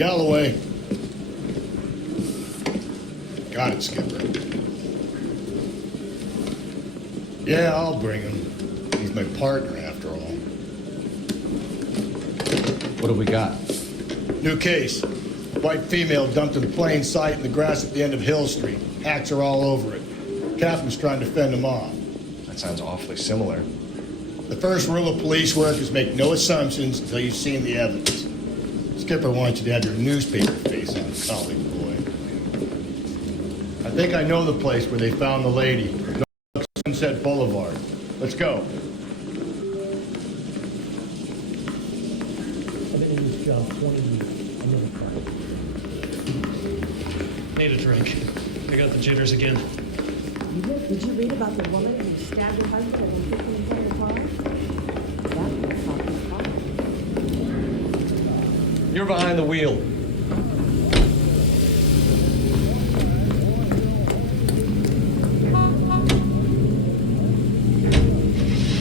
Galloway. Got it, Skipper. Yeah, I'll bring him. He's my partner, after all. What do we got? New case. White female dumped in plain sight in the grass at the end of Hill Street. Hacks are all over it. Captain's trying to fend him off. That sounds awfully similar. The first rule of police work is make no assumptions until you've seen the evidence. Skipper wants you to have your newspaper face on, colleague boy. I think I know the place where they found the lady. Sunset Boulevard. Let's go. Need a drink. I got the jitters again. Did you read about the woman who stabbed her husband and then kicked him in front of the car? That was off the car. You're behind the wheel.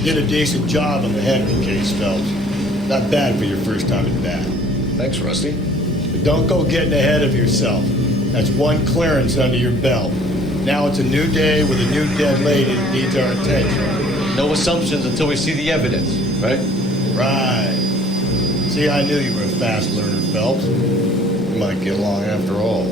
Did a decent job on the Henry case, Phelps. Not bad for your first time at bat. Thanks, Rusty. But don't go getting ahead of yourself. That's one clearance under your belt. Now it's a new day with a new dead lady that needs our attention. No assumptions until we see the evidence, right? Right. See, I knew you were a fast learner, Phelps. We might get along after all.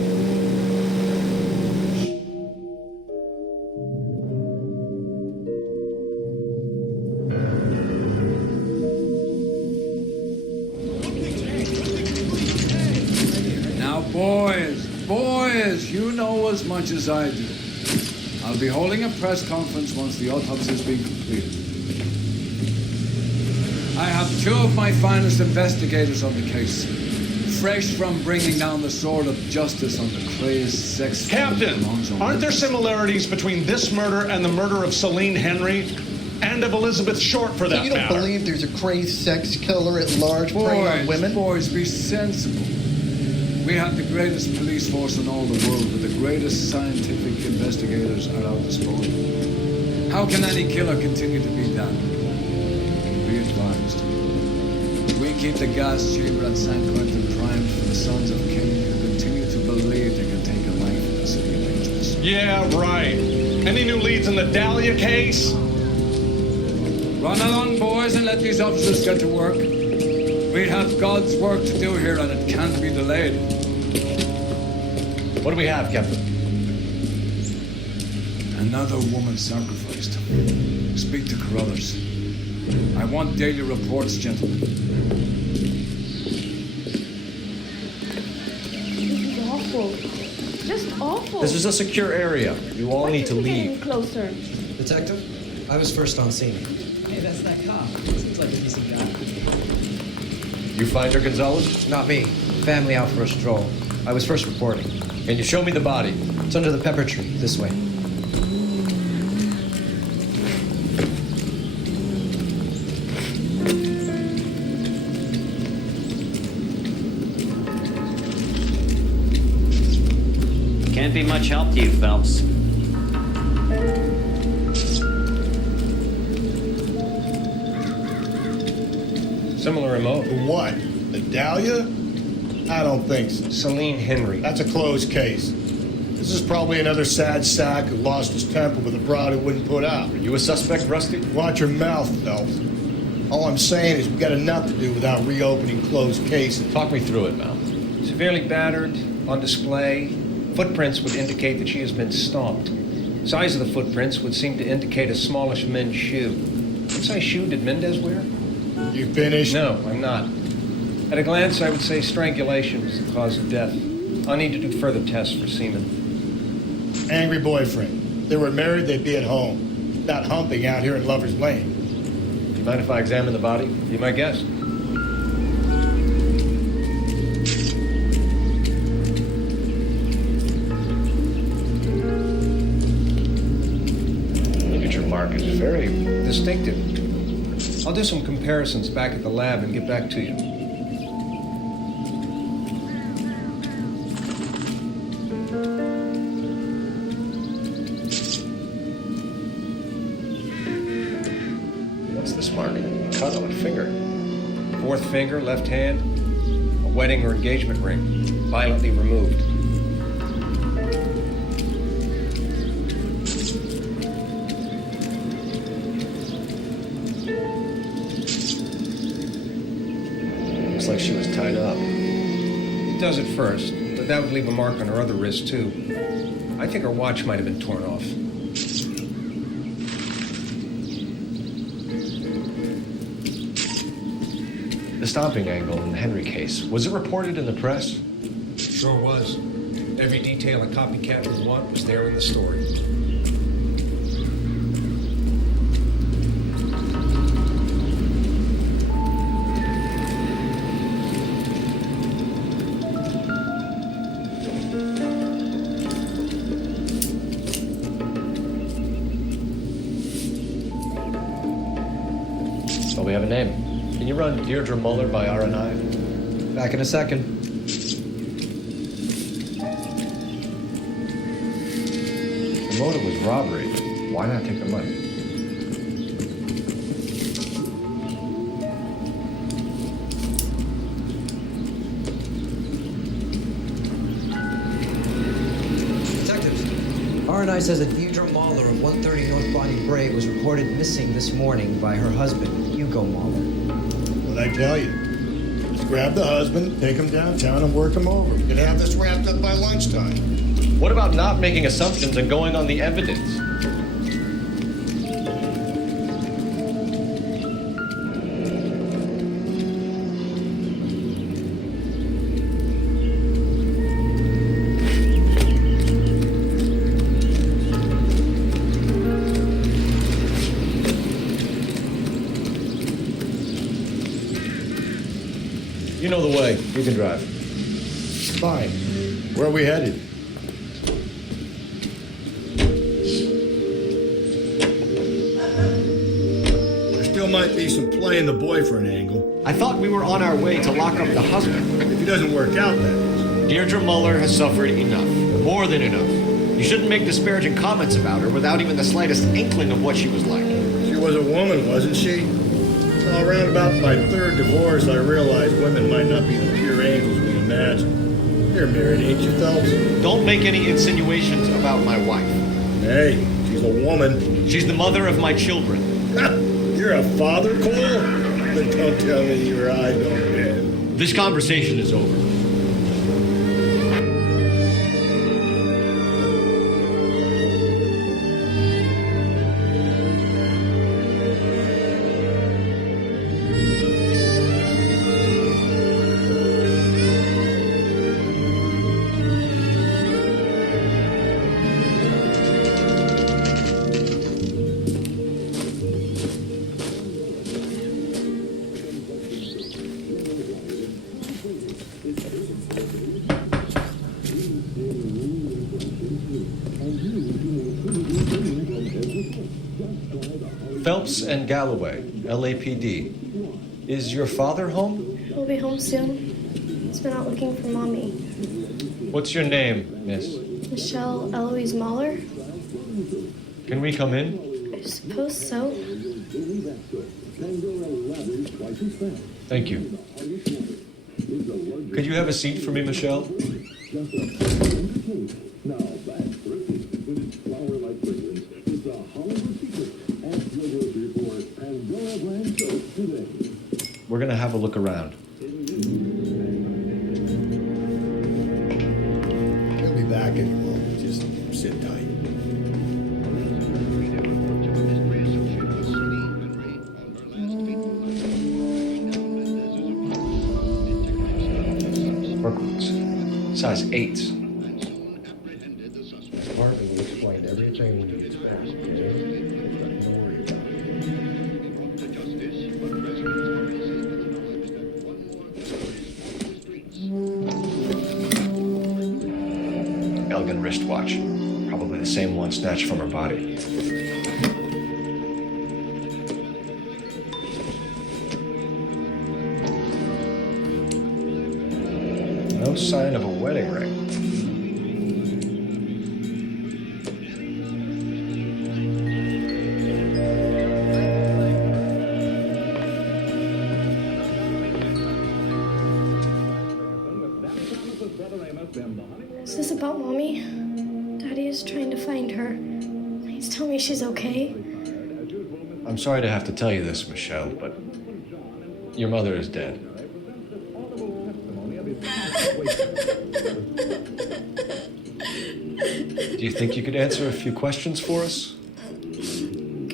Now, boys, you know as much as I do. I'll be holding a press conference once the autopsy has been completed. I have two of my finest investigators on the case, fresh from bringing down the sword of justice on the crazed sex... Captain, aren't there similarities between this murder and the murder of Celine Henry and of Elizabeth Short, for that You don't matter? believe there's a crazed sex killer at large preying on women? Boys, be sensible. We have the greatest police force in all the world, with the greatest scientific investigators at our disposal. How can any killer continue to be that? Be advised. We keep the gas chamber at San Quentin primed for the sons of King who continue to believe they can take a life in the city of angels. Yeah, right. Any new leads in the Dahlia case? Run along, boys, and let these officers get to work. We have God's work to do here, and it can't be delayed. What do we have, Captain? Another woman sacrificed. Speak to Carruthers. I want daily reports, gentlemen. This is awful. Just awful. This is a secure area. You all need to Why can't you get leave. any closer? Detective, I was first on scene. Hey, that's that cop. Seems like a decent guy. You find her, Gonzalez? Not me. Family out for a stroll. I was first reporting. Can you show me the body? It's under the pepper tree, this way. Can't be much help to you, Phelps. Similar MO. What? The Dahlia? I don't think so. Celine Henry. That's a closed case. This is probably another sad sack who lost his temper with a broad who wouldn't put out. You a suspect, Rusty? Watch your mouth, Phelps. All I'm saying is we've got enough to do without reopening closed cases. Talk me through it, Mal. Severely battered, on display. Footprints would indicate that she has been stomped. Size of the footprints would seem to indicate a smallish men's shoe. What size shoe did Mendez wear? You finished? No, I'm not. At a glance, I would say strangulation was the cause of death. I'll need to do further tests for semen. Angry boyfriend. If they were married, they'd be at home. Not humping out here in Lover's Lane. Do you mind if I examine the body? Be my guest. Look at your markings. Very distinctive. I'll do some comparisons back at the lab and get back to you. What's this marking? Cut on a finger. Fourth finger, left hand. A wedding or engagement ring, violently removed. Looks like she was tied up. It does at first, but that would leave a mark on her other wrist, too. I think her watch might have been torn off. The stomping angle in the Henry case, was it reported in the press? Sure was. Every detail a copycat would want was there in the story. So we have a name. Can you run Deirdre Muller by RNI? Back in a second. The motive was robbery. Why not take the money? Detectives, RNI says that Deirdre Mahler of 130 North Bonnie Brae was reported missing this morning by her husband, Hugo Mahler. What'd I tell you? Just grab the husband, take him downtown, and work him over. We can have this wrapped up by lunchtime. What about not making assumptions and going on the evidence? You know the way. You can drive. Fine. Where are we headed? There still might be some play in the boyfriend angle. I thought we were on our way to lock up the husband. If it doesn't work out, that is. Deirdre Muller has suffered enough. More than enough. You shouldn't make disparaging comments about her without even the slightest inkling of what she was like. She was a woman, wasn't she? Well, around about my third divorce, I realized women might not be the pure angels we imagine. You're married, ain't you, Phelps? Don't make any insinuations about my wife. Hey, she's a woman. She's the mother of my children. You're a father, Cole? Then don't tell me your eyes don't bend. This conversation is over. Phelps and Galloway, LAPD. Is your father home? He'll be home soon. He's been out looking for Mommy. What's your name, miss? Michelle Eloise Mahler? Can we come in? I suppose so. Thank you. Could you have a seat for me, Michelle? We're gonna have a look around. He'll be back in a moment. Just sit tight. Brooklyn's. Size 8s. Partly we explained everything you expect, okay? Don't worry about it. Elegant wristwatch. Probably the same one snatched from her body. No sign of a wedding ring. Is this about Mommy? Daddy is trying to find her. Please tell me she's okay. I'm sorry to have to tell you this, Michelle, but your mother is dead. Do you think you could answer a few questions for us?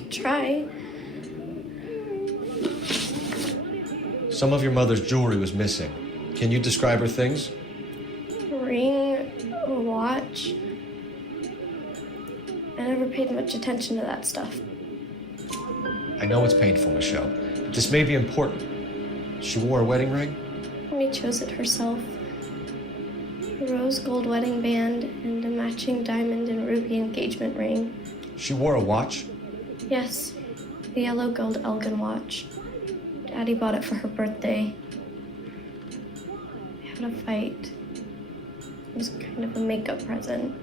Try. Some of your mother's jewelry was missing. Can you describe her things? A ring, a watch. I never paid much attention to that stuff. I know it's painful, Michelle, but this may be important. She wore a wedding ring? Mommy chose it herself. A rose gold wedding band and a matching diamond and ruby engagement ring. She wore a watch? Yes, the yellow gold Elgin watch. Daddy bought it for her birthday. We had a fight. It was kind of a makeup present.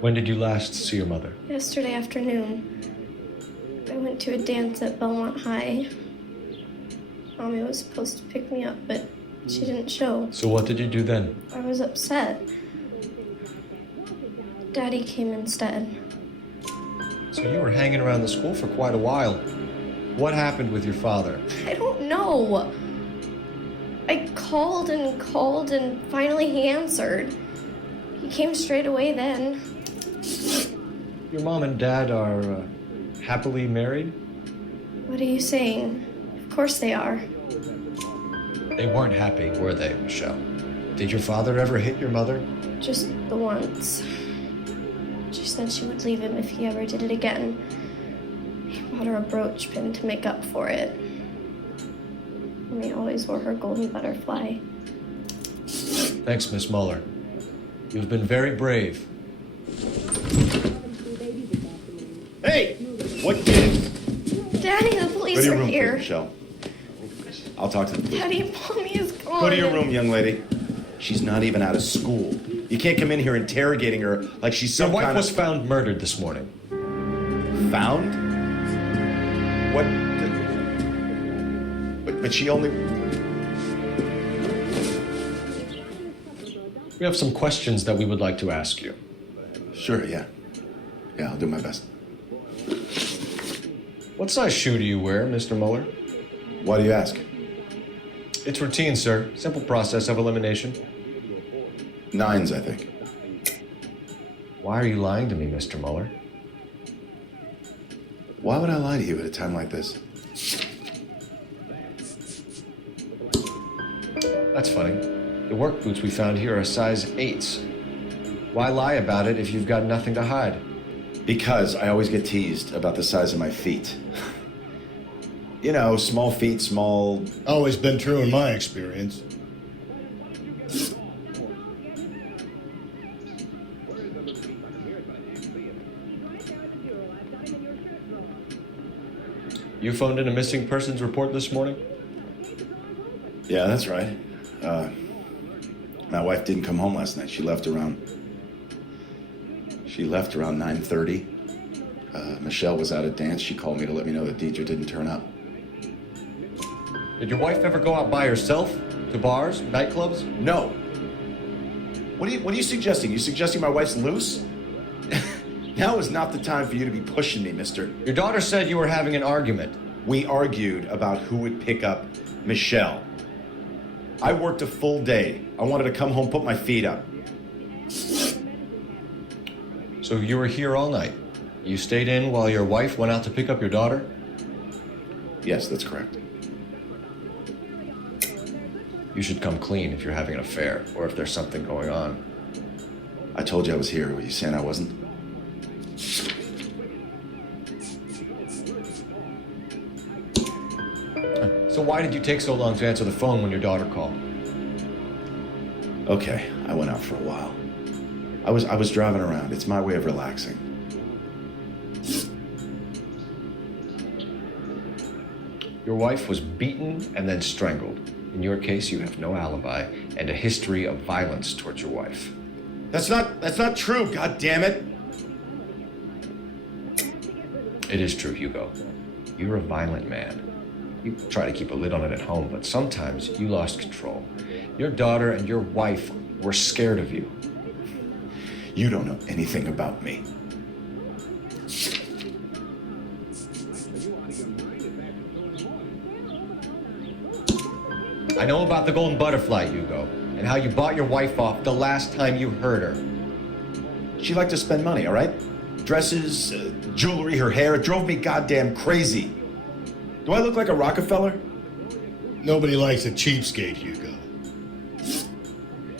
When did you last see your mother? Yesterday afternoon, I went to a dance at Belmont High. Mommy was supposed to pick me up, but she didn't show. So what did you do then? I was upset. Daddy came instead. So you were hanging around the school for quite a while. What happened with your father? I don't know. I called and finally he answered. He came straight away then. Your mom and dad are happily married? What are you saying? Of course they are. They weren't happy, were they, Michelle? Did your father ever hit your mother? Just the once. She said she would leave him if he ever did it again. He bought her a brooch pin to make up for it. And he always wore her golden butterfly. Thanks, Miss Muller. You've been very brave. Hey! What gives? Daddy, the police Go to your are room, here. please, Michelle. I'll talk to the police. Daddy, Mommy is gone. Go to your room, young lady. She's not even out of school. You can't come in here interrogating her like she's some Your wife kind was of... found murdered this morning. Found? What? But she only... We have some questions that we would like to ask you. Sure, yeah. Yeah, I'll do my best. What size shoe do you wear, Mr. Muller? Why do you ask? It's routine, sir. Simple process of elimination. 9s, I think. Why are you lying to me, Mr. Muller? Why would I lie to you at a time like this? That's funny. The work boots we found here are size 8s. Why lie about it if you've got nothing to hide? Because I always get teased about the size of my feet. You know, small feet, small... Always been true in my experience. You phoned in a missing persons report this morning? Yeah, that's right. My wife didn't come home last night. She left around 9:30. Michelle was out at dance. She called me to let me know that Deidre didn't turn up. Did your wife ever go out by herself? To bars, nightclubs? No. What are you suggesting? You suggesting my wife's loose? Now is not the time for you to be pushing me, mister. Your daughter said you were having an argument. We argued about who would pick up Michelle. I worked a full day. I wanted to come home, put my feet up. So you were here all night? You stayed in while your wife went out to pick up your daughter? Yes, that's correct. You should come clean if you're having an affair, or if there's something going on. I told you I was here. Were you saying I wasn't? So why did you take so long to answer the phone when your daughter called? Okay, I went out for a while. I was driving around. It's my way of relaxing. Your wife was beaten and then strangled. In your case, you have no alibi and a history of violence towards your wife. That's not true, God damn it. It is true, Hugo. You're a violent man. You try to keep a lid on it at home, but sometimes you lost control. Your daughter and your wife were scared of you. You don't know anything about me. I know about the golden butterfly, Hugo, and how you bought your wife off the last time you heard her. She liked to spend money, all right? Dresses, jewelry, her hair. It drove me goddamn crazy. Do I look like a Rockefeller? Nobody likes a cheapskate, Hugo.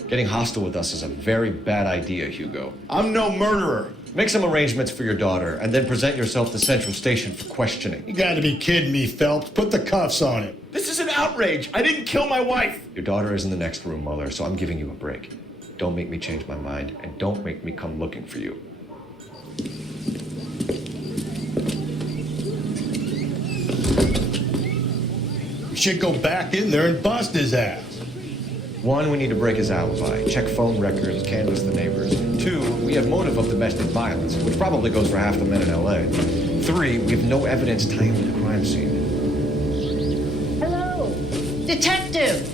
Getting hostile with us is a very bad idea, Hugo. I'm no murderer. Make some arrangements for your daughter, and then present yourself to Central Station for questioning. You gotta be kidding me, Phelps. Put the cuffs on him. This is an outrage. I didn't kill my wife. Your daughter is in the next room, Mueller, so I'm giving you a break. Don't make me change my mind, and don't make me come looking for you. We should go back in there and bust his ass. One, we need to break his alibi, check phone records, canvass the neighbors. Two, we have motive of domestic violence, which probably goes for half the men in LA. Three, we have no evidence tying him to the crime scene. Hello, detective.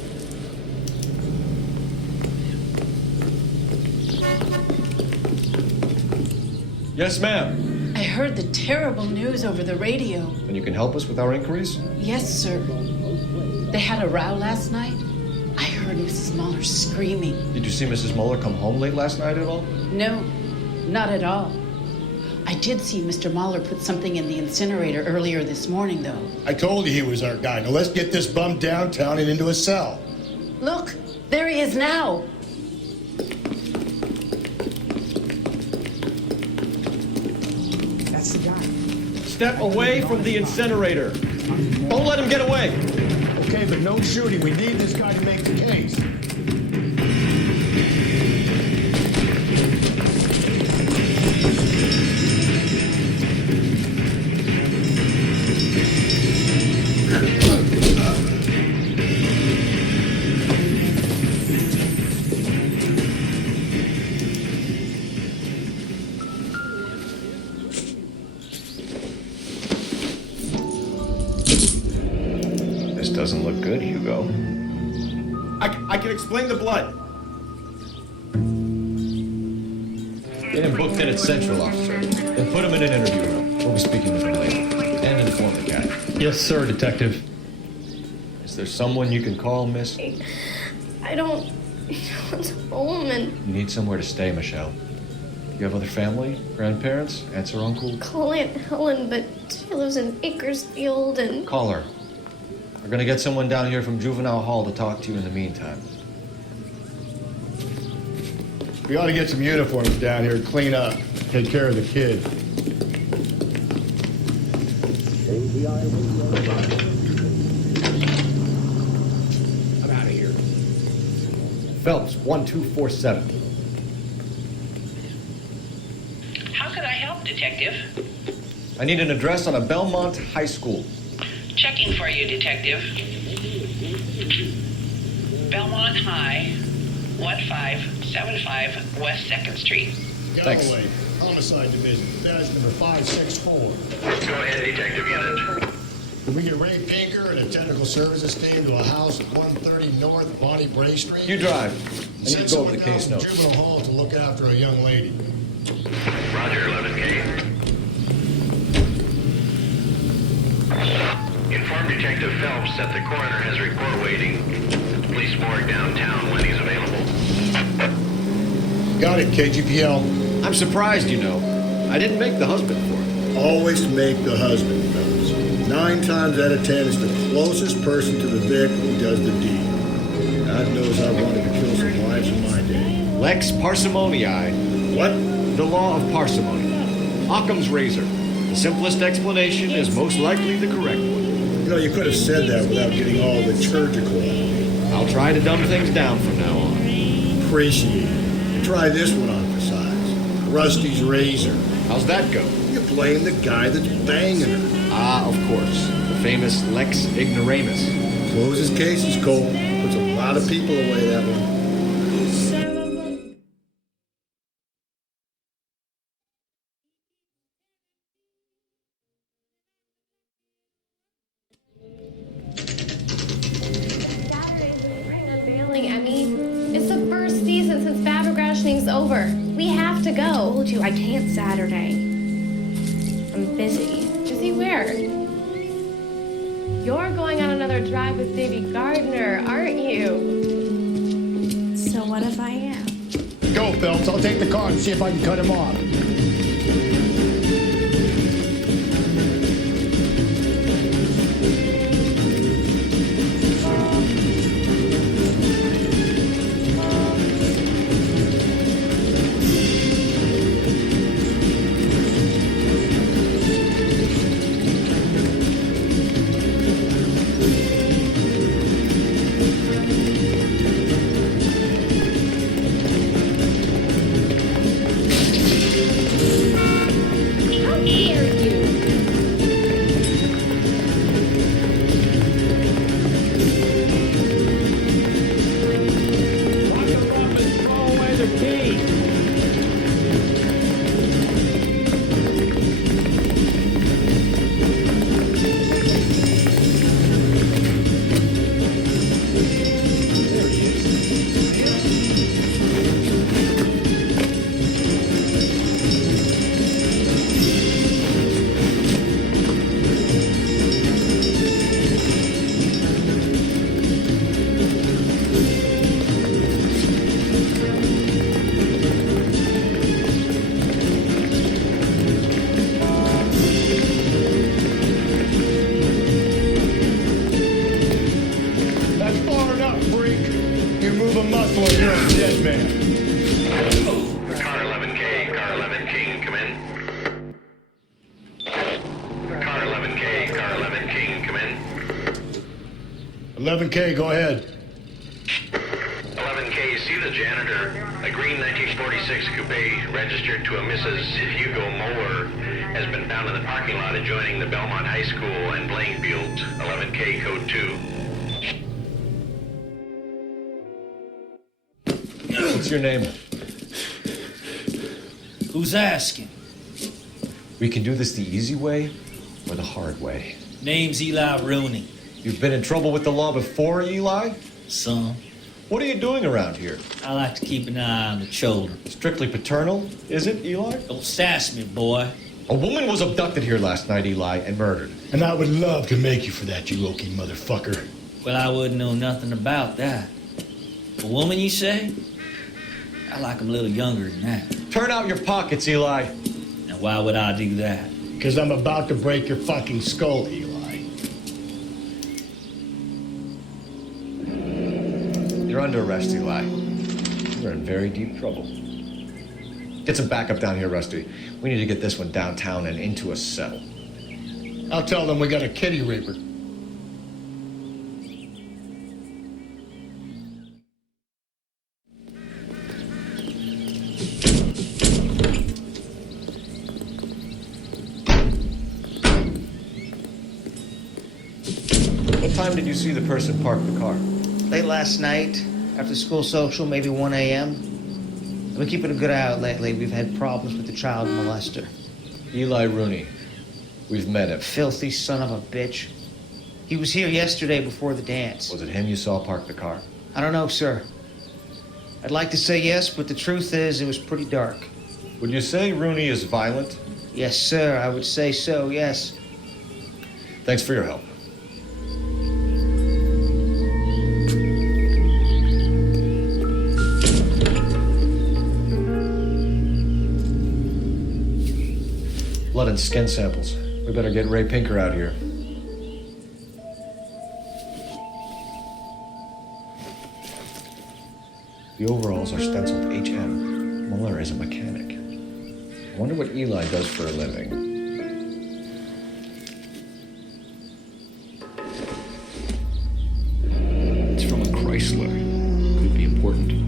Yes, ma'am. I heard the terrible news over the radio. And you can help us with our inquiries? Yes, sir. They had a row last night. I heard Mrs. Mueller screaming. Did you see Mrs. Mueller come home late last night at all? No, not at all. I did see Mr. Mueller put something in the incinerator earlier this morning, though. I told you he was our guy. Now let's get this bum downtown and into a cell. Look, there he is now. That's the guy. Step away from the incinerator. Don't let him get away. Okay, but no shooting. We need this guy to make the case. Doesn't look good, Hugo. I can explain the blood. Get him booked in at Central, officer. Then put him in an interview room. We'll be speaking with him later. And inform the cat. Yes, sir, detective. Is there someone you can call, miss? I don't want to woman. You need somewhere to stay, Michelle. You have other family? Grandparents? Aunts or uncles? Call Aunt Helen, but she lives in Bakersfield and... Call her. We're gonna get someone down here from Juvenile Hall to talk to you in the meantime. We ought to get some uniforms down here, clean up, take care of the kid. I'm out of here. Phelps, 1247. How could I help, Detective? I need an address on a Belmont High School. Checking for you, Detective. Belmont High, 1575 West 2nd Street. Galloway, Homicide Division, badge number 564. Go ahead, Detective Unit. Can we get Ray Pinker and a technical services team to a house at 130 North Bonnie Bray Street? You drive. I need to go over the case Send someone down notes. from Juvenile Hall to look after a young lady. Roger, 11K. Inform Detective Phelps that the coroner has a report waiting. Police morgue downtown when he's available. Got it, KGPL. I'm surprised, you know. I didn't make the husband for it. Always make the husband, fellas. 9 times out of 10, it's the closest person to the victim who does the deed. God knows I wanted to kill some wives in my day. Lex parsimoniae. What? The law of parsimony. Occam's razor. The simplest explanation is most likely the correct one. You know, you could have said that without getting all liturgical on me. I'll try to dumb things down from now on. Appreciate it. Try this one on for size. Rusty's razor. How's that go? You blame the guy that's banging her. Ah, of course. The famous Lex ignoramus. Closes cases, Cole. Puts a lot of people away, that one. everything's over. We have to go. Told you I can't Saturday. I'm busy. Busy where? You're going on another drive with Davy Gardner, aren't you? So what if I am? Go, Phelps. I'll take the car and see if I can cut him off. Car 11K, Car 11 King, come in. Car 11K, Car 11 King, come in. 11K, go ahead. 11K, see the janitor. A green 1946 coupe registered to a Mrs. Hugo Moeller has been found in the parking lot adjoining the Belmont High School and playing field. 11K, code 2. What's your name? Who's asking? We can do this the easy way or the hard way. Name's Eli Rooney. You've been in trouble with the law before, Eli? Some. What are you doing around here? I like to keep an eye on the children. Strictly paternal, is it, Eli? Don't sass me, boy. A woman was abducted here last night, Eli, and murdered. And I would love to make you for that, you Okie motherfucker. Well, I wouldn't know nothing about that. A woman, you say? I like 'em a little younger than that. Turn out your pockets, Eli. Now, why would I do that? Because I'm about to break your fucking skull, Eli. You're under arrest, Eli. You're in very deep trouble. Get some backup down here, Rusty. We need to get this one downtown and into a cell. I'll tell them we got a kitty raper. What time did you see the person park the car? Late last night, after school social, maybe 1 a.m. I've been keeping a good eye out lately. We've had problems with the child molester. Eli Rooney. We've met him. Filthy son of a bitch. He was here yesterday before the dance. Was it him you saw park the car? I don't know, sir. I'd like to say yes, but the truth is it was pretty dark. Would you say Rooney is violent? Yes, sir. I would say so, yes. Thanks for your help. Blood and skin samples. We better get Ray Pinker out here. The overalls are stenciled HM. Muller is a mechanic. I wonder what Eli does for a living. It's from a Chrysler. Could be important.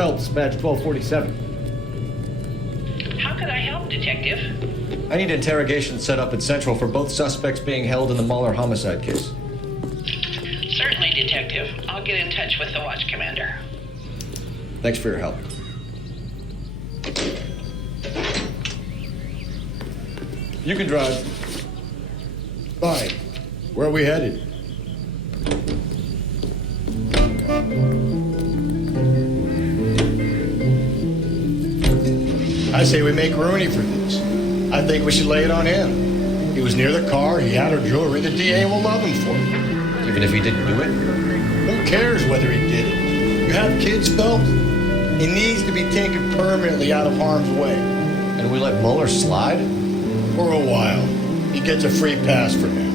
Phelps, badge 1247. Detective? I need interrogation set up at Central for both suspects being held in the Muller homicide case. Certainly, Detective. I'll get in touch with the watch commander. Thanks for your help. You can drive. Fine. Where are we headed? I say we make Rooney for this. I think we should lay it on him. He was near the car, he had her jewelry, the DA will love him for it. Even if he didn't do it? Who cares whether he did it? You have kids, Phelps? He needs to be taken permanently out of harm's way. And we let Muller slide? For a while. He gets a free pass for now.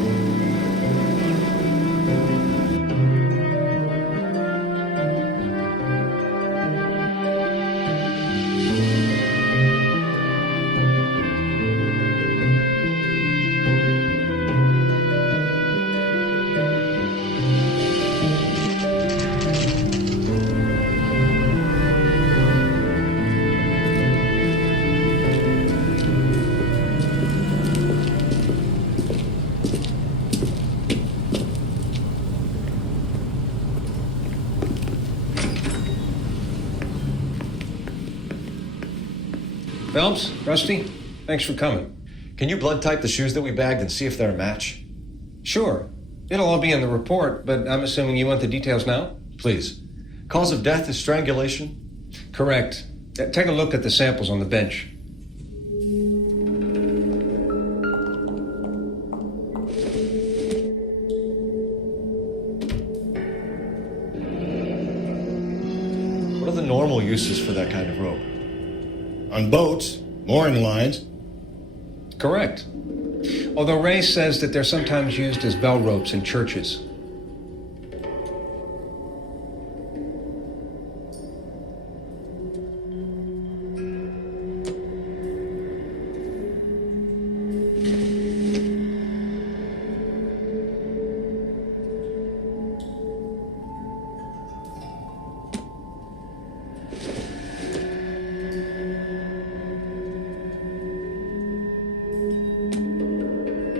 Phelps, Rusty, thanks for coming. Can you blood type the shoes that we bagged and see if they're a match? Sure. It'll all be in the report, but I'm assuming you want the details now? Please. Cause of death is strangulation? Correct. Take a look at the samples on the bench. What are the normal uses for that kind of rope? On boats, mooring lines. Correct. Although Ray says that they're sometimes used as bell ropes in churches.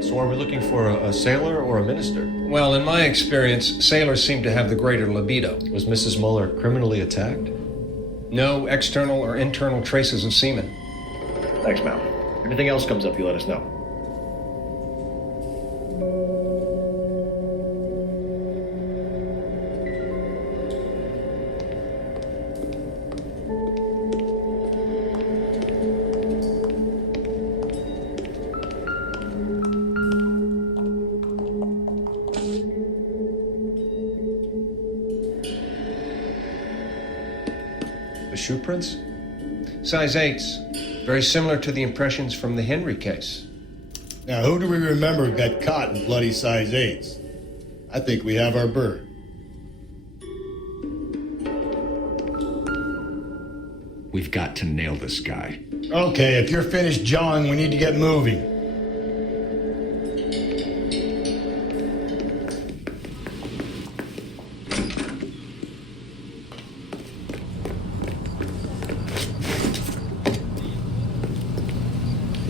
So are we looking for a sailor or a minister? Well, in my experience, sailors seem to have the greater libido. Was Mrs. Muller criminally attacked? No external or internal traces of semen. Thanks, Mal. Anything else comes up, you let us know. The shoe prints? Size 8s. Very similar to the impressions from the Henry case. Now, who do we remember got caught in bloody size 8s? I think we have our bird. We've got to nail this guy. Okay, if you're finished jawing, we need to get moving.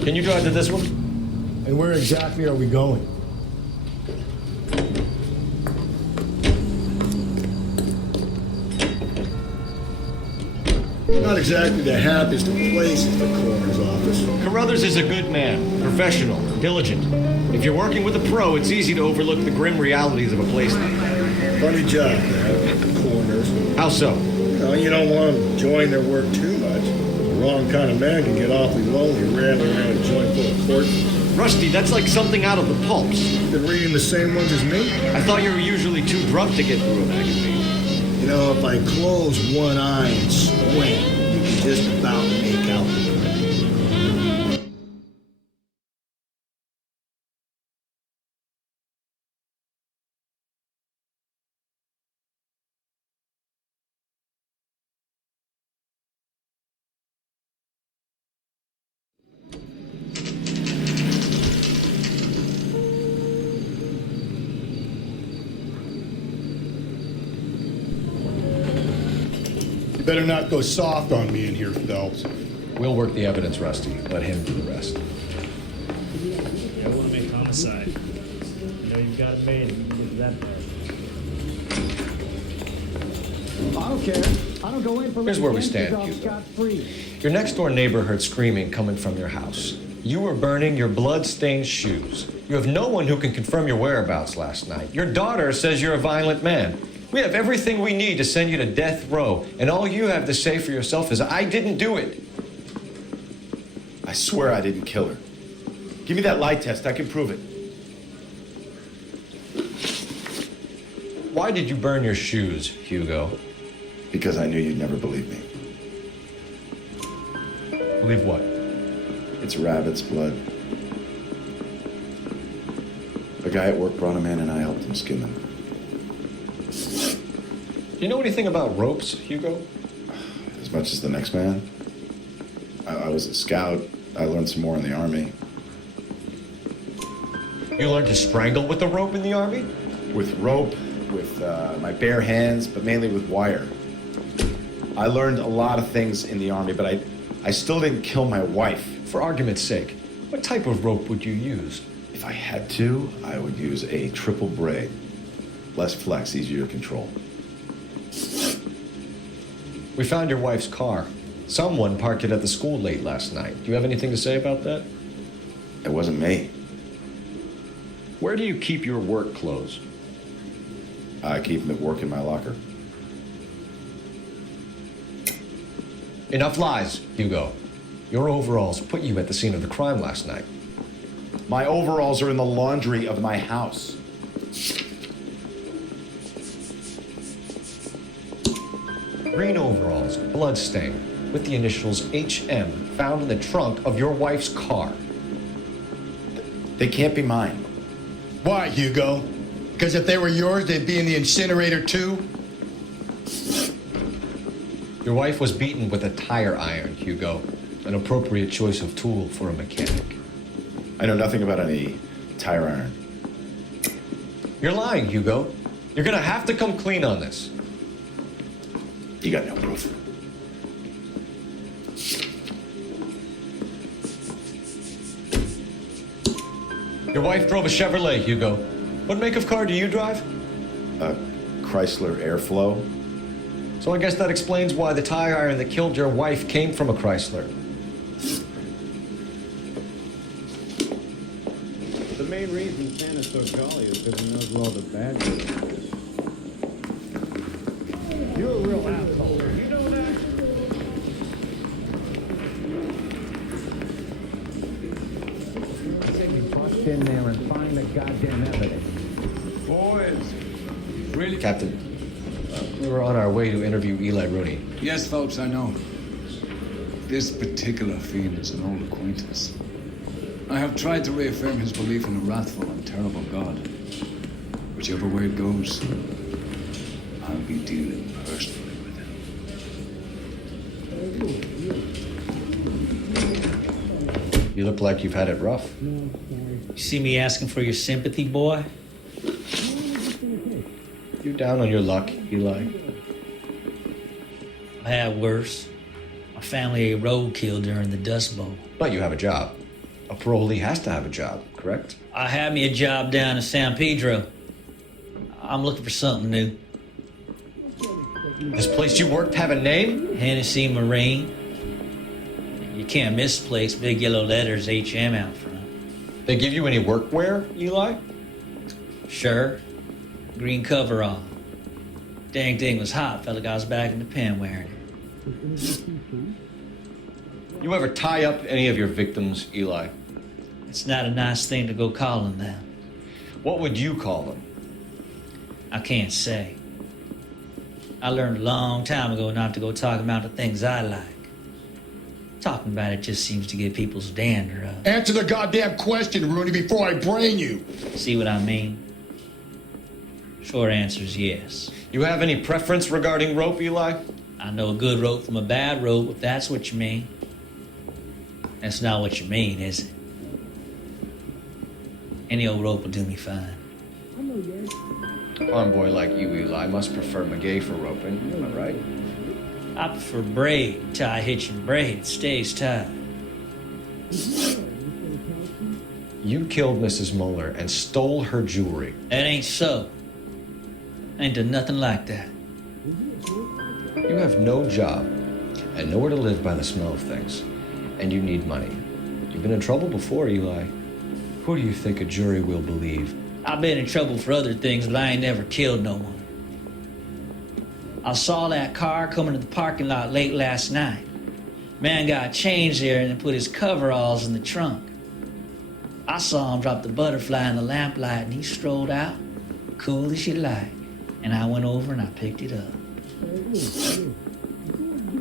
Can you drive to this one? And where exactly are we going? Not exactly the happiest of places, the coroner's office. Carruthers is a good man, professional, diligent. If you're working with a pro, it's easy to overlook the grim realities of a place like that. Funny job, that, coroners. How so? Well, you don't want them to join their work too much. The wrong kind of man can get awfully lonely rattling around a joint full of corpses. Rusty, that's like something out of the pulps. Been reading the same ones as me? I thought you were usually too drunk to get through a magazine. You know, if I close one eye and squint, you can just about make out the print. You better not go soft on me in here, Phelps. We'll work the evidence, Rusty. Let him do the rest. You don't want to make homicide. You know you've got it made. Get that bad. I don't care. I don't go in for Here's where we stand, Hugo. Hugo. Your next door neighbor heard screaming coming from your house. You were burning your blood-stained shoes. You have no one who can confirm your whereabouts last night. Your daughter says you're a violent man. We have everything we need to send you to death row, and all you have to say for yourself is, I didn't do it. I swear I didn't kill her. Give me that lie test. I can prove it. Why did you burn your shoes, Hugo? Because I knew you'd never believe me. Believe what? It's rabbit's blood. A guy at work brought them in and I helped him skin them. Do you know anything about ropes, Hugo? As much as the next man. I was a scout. I learned some more in the Army. You learned to strangle with a rope in the Army? With rope, with my bare hands, but mainly with wire. I learned a lot of things in the Army, but I still didn't kill my wife. For argument's sake, what type of rope would you use? If I had to, I would use a triple braid. Less flex, easier to control. We found your wife's car. Someone parked it at the school late last night. Do you have anything to say about that? It wasn't me. Where do you keep your work clothes? I keep them at work in my locker. Enough lies, Hugo. Your overalls put you at the scene of the crime last night. My overalls are in the laundry of my house. Green overalls, bloodstained, with the initials HM found in the trunk of your wife's car. They can't be mine. Why, Hugo? Because if they were yours, they'd be in the incinerator too? Your wife was beaten with a tire iron, Hugo. An appropriate choice of tool for a mechanic. I know nothing about any tire iron. You're lying, Hugo. You're gonna have to come clean on this. You got no proof. Your wife drove a Chevrolet, Hugo. What make of car do you drive? A Chrysler Airflow. So I guess that explains why the tire iron that killed your wife came from a Chrysler. The main reason Santa's so jolly is because he knows where all the bad guys are. You're a real asshole. You know that? I said you bust in there and find the goddamn evidence. Boys, really? Captain, we were on our way to interview Eli Rooney. Yes, folks, I know. This particular fiend is an old acquaintance. I have tried to reaffirm his belief in a wrathful and terrible God. Whichever way it goes, I'll be dealing personally with him. You look like you've had it rough. You see me asking for your sympathy, boy? You down on your luck, Eli? I had worse. My family ate roadkill during the Dust Bowl. But you have a job. A parolee has to have a job, correct? I had me a job down in San Pedro. I'm looking for something new. This place you worked have a name? Hennessy Marine. You can't miss the place. Big yellow letters, HM out front. They give you any workwear, Eli? Sure. Green coverall. Dang thing was hot. Felt like I was back in the pen wearing it. You ever tie up any of your victims, Eli? It's not a nice thing to go calling them. What would you call them? I can't say. I learned a long time ago not to go talking about the things I like. Talking about it just seems to get people's dander up. Answer the goddamn question, Rooney, before I brain you. See what I mean? Short answer is yes. You have any preference regarding rope, Eli? I know a good rope from a bad rope, if that's what you mean. That's not what you mean, is it? Any old rope will do me fine. A farm boy like you, Eli, must prefer McGay for roping. Am I right? I prefer braid. Tie hitching braid stays tied. You killed Mrs. Mueller and stole her jewelry. That ain't so. I ain't done nothing like that. You have no job and nowhere to live by the smell of things. And you need money. You've been in trouble before, Eli. Who do you think a jury will believe? I've been in trouble for other things, but I ain't never killed no one. I saw that car coming to the parking lot late last night. Man got changed there and then put his coveralls in the trunk. I saw him drop the butterfly in the lamplight and he strolled out, cool as you like. And I went over and I picked it up.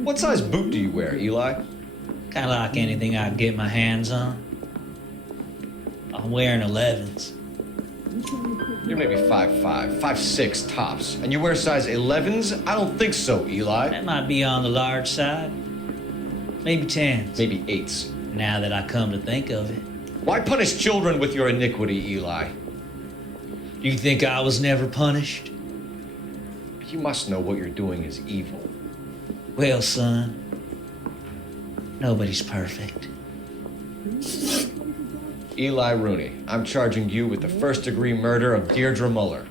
What size boot do you wear, Eli? Kind of like anything I can get my hands on. I'm wearing 11s. You're maybe 5'5", 5'6" tops. And you wear size 11s? I don't think so, Eli. That might be on the large side. Maybe 10s. Maybe 8s. Now that I come to think of it. Why punish children with your iniquity, Eli? You think I was never punished? You must know what you're doing is evil. Well, son, nobody's perfect. Eli Rooney, I'm charging you with the first-degree murder of Deirdre Muller.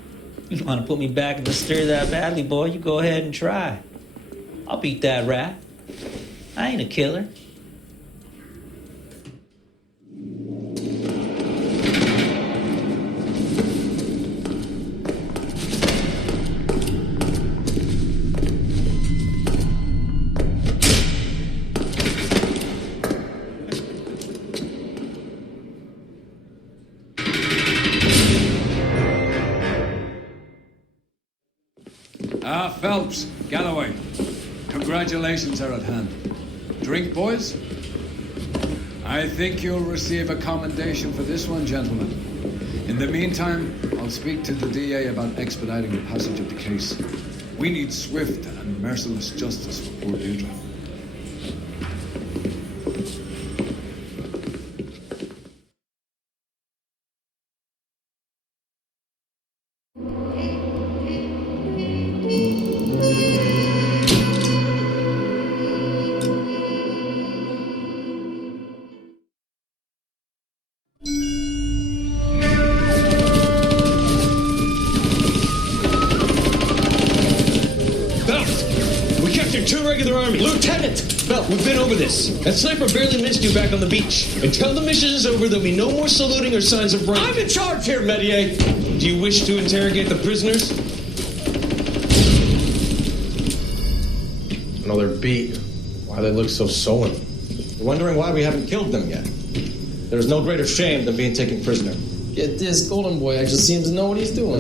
You want to put me back in the stir that badly, boy? You go ahead and try. I'll beat that rap. I ain't a killer. Phelps, Galloway, congratulations are at hand. Drink, boys? I think you'll receive a commendation for this one, gentlemen. In the meantime, I'll speak to the DA about expediting the passage of the case. We need swift and merciless justice for poor Deirdre. We've been over this. That sniper barely missed you back on the beach. Until the mission is over, there'll be no more saluting or signs of rank. I'm in charge here, Medier. Do you wish to interrogate the prisoners? Another beat. Why they look so sullen? You're wondering why we haven't killed them yet. There's no greater shame than being taken prisoner. Get this, Golden Boy actually seems to know what he's doing.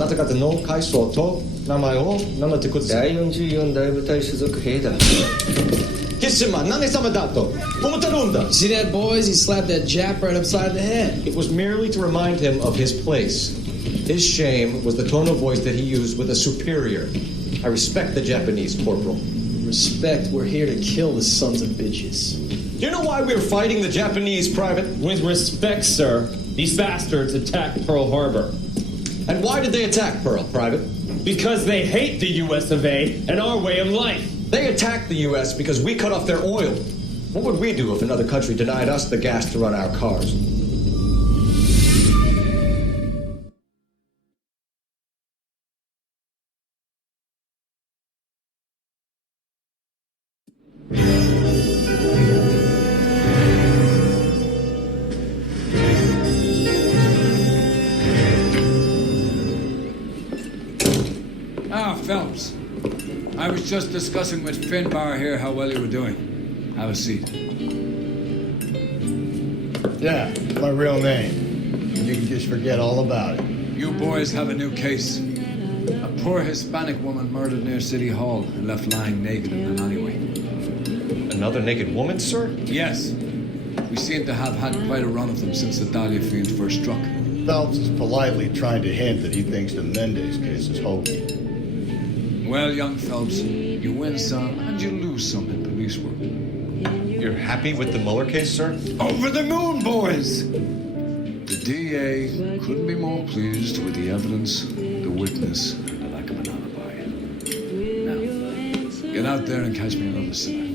See that, boys? He slapped that Jap right upside the head. It was merely to remind him of his place. His shame was the tone of voice that he used with a superior. I respect the Japanese, Corporal. Respect, we're here to kill the sons of bitches. Do you know why we're fighting the Japanese, Private? With respect, sir, these bastards attacked Pearl Harbor. And why did they attack Pearl, Private? Because they hate the US of A and our way of life. They attacked the U.S. because we cut off their oil. What would we do if another country denied us the gas to run our cars? Phelps. I was just discussing with Finbar here how well you were doing. Have a seat. Yeah, my real name. You can just forget all about it. You boys have a new case. A poor Hispanic woman murdered near City Hall and left lying naked in an alleyway. Another naked woman, sir? Yes. We seem to have had quite a run of them since the Dahlia fiend first struck. Phelps is politely trying to hint that he thinks the Mendez case is hokey. Well, young Phelps, you win some and you lose some in police work. You're happy with the Mueller case, sir? Over the moon, boys! The DA couldn't be more pleased with the evidence, the witness, and the lack of an alibi. Now, Get out there and catch me another snipe.